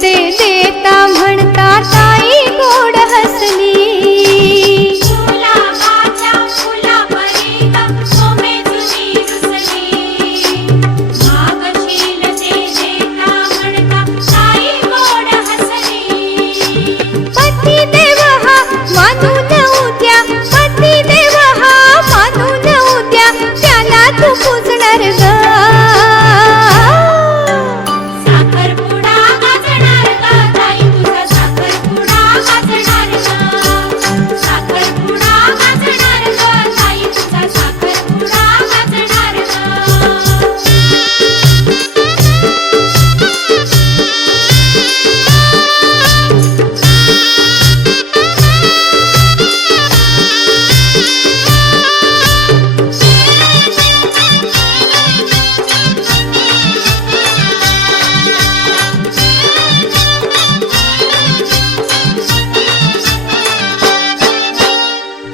ते देता म्हणता ताई गोड हसली. गुलाबाच्या फुलापरीत सोमे तुझी रुसली. मागशील ते देता म्हणता ताई गोड हसली. पती देव हा मानून उद्या, पती देव हा मानून उद्या, त्याला तू पूजणार ग. साखरपुडा गाजणार ग ताई तुझा साखरपुडा गाजणार ग. साखरपुडा गाजणार ग ताई तुझा साखरपुडा गाजणार ग.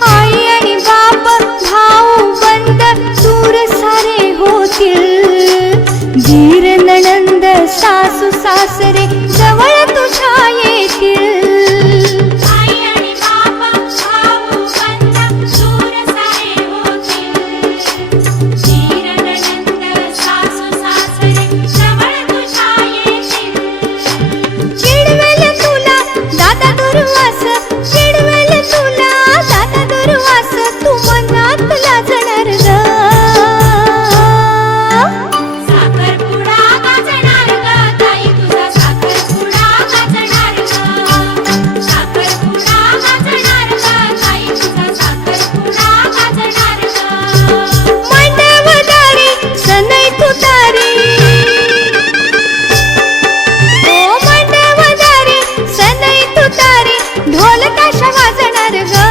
आई आणि बाप भाऊ बंद दूर सारे होतील. धीर नणंद सासू सासरे जवळ तुझ्या येतील. आई आणि बाप भाऊ बंद दूर सारे होतील. धीर नणंद सासू सासरे जवळ तुझ्या येतील. चिडवेल तुला दादा दुर्वास, चिडवेल तुला दादा दुर्वास, तू मनात लाजणार ग. साखरपुडा गाजणार ग ताई तुझा साखरपुडा गाजणार ग. साखरपुडा गाजणार ग ताई तुझा साखरपुडा गाजणार ग. मांडवदारी सनई तुतारी, ओ मांडवदारी सनई तुतारी, ढोल ताशा वाजणार ग.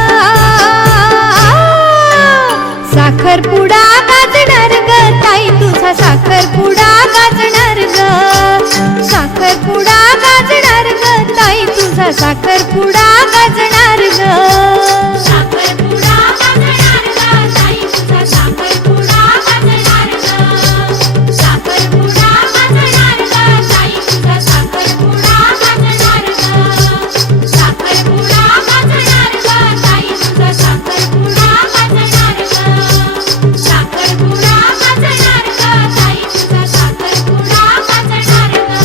साखरपुडा गाजणार ग ताई तुझा साखरपुडा गाजणार ग. साखरपुडा गाजणार ग ताई तुझा साखरपुडा गाजणार ग. साखरपुडा गाजणार ग ताई तुझा साखरपुडा गाजणार ग. साखरपुडा गाजणार ग ताई तुझा साखरपुडा गाजणार ग. साखरपुडा गाजणार ग ताई तुझा साखरपुडा गाजणार ग. साखरपुडा गाजणार ग ताई तुझा साखरपुडा गाजणार ग.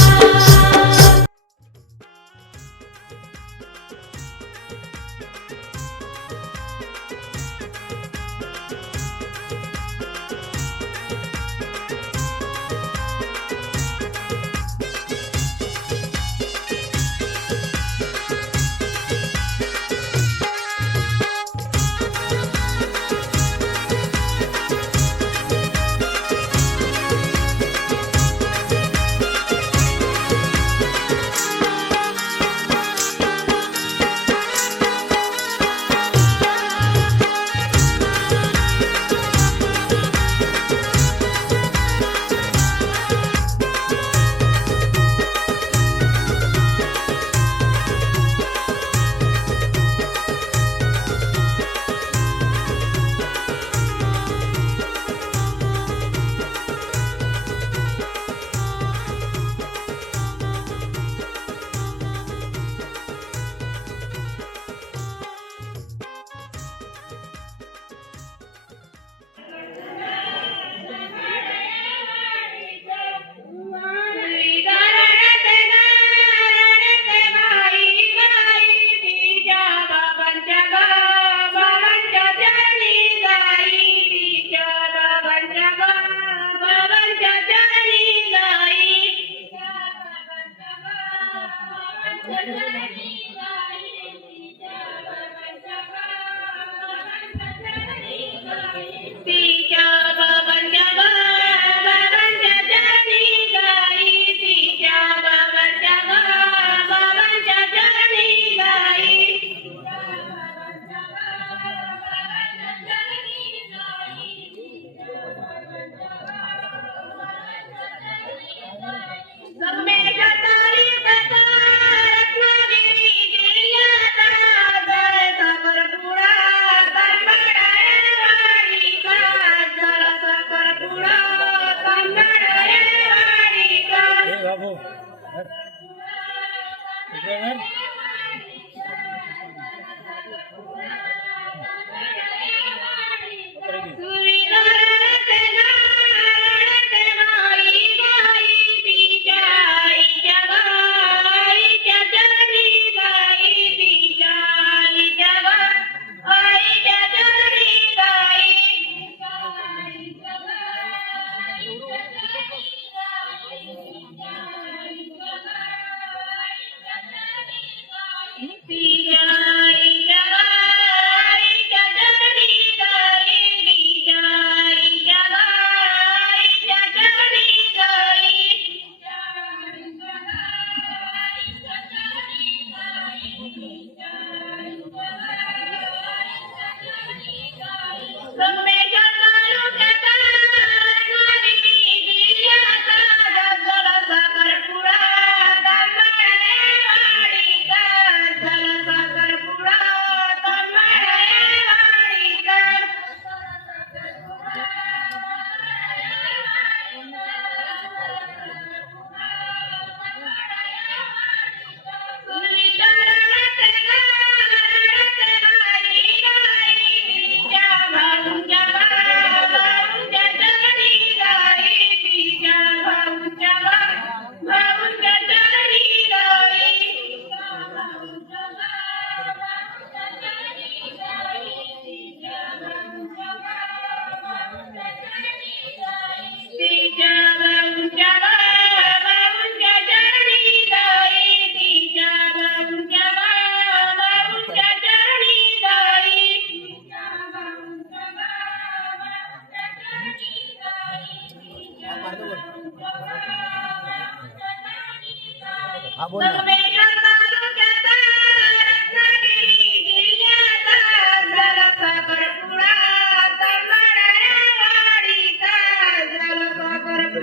हा बोल ना.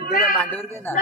तुला मांडीवर घे ना.